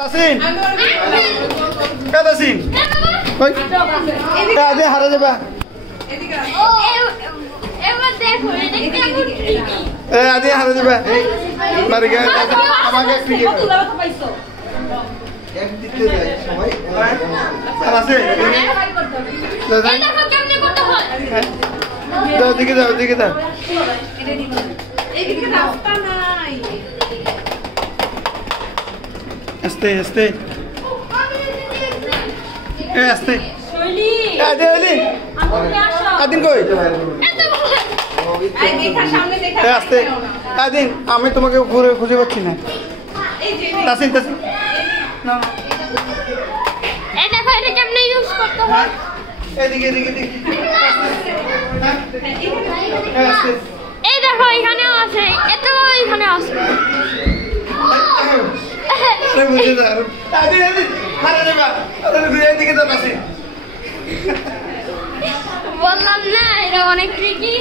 তাসিন কে তাসিন কই আদে হারা যাবা এদিকে ও এবার দেখো এদিকে আদে হারা যাবা মার গে আমাকে ক্রিকেট তুলাটা পাইছো এক দিতে যাই সবাই আর আছে এই দেখো কেমনে করতে হয় দাও দিকে দাও দিকে দাও এইদিকে রাস্তা নাই আস্তে আস্তে এ আস্তে শৈলী আদে ওলি আমি আসো আদিন কই এই দেখা সামনে দেখা আস্তে আদিন আমি তোমাকে ঘুরে খুঁজে পাচ্ছি না এই যে তাসিন তাসিন না এই দেখো এটা কেমনে ইউজ করতে হয় এদিকে এদিকে এদিকে আস্তে এই দেখো এখানেও আছে এতো এখানে আছে আরে বুঝে দাও আদি আদি হারা যাবা আরে ঘুরে এদিকে তো তাসিন বললাম না এটা অনেক ট্রিকি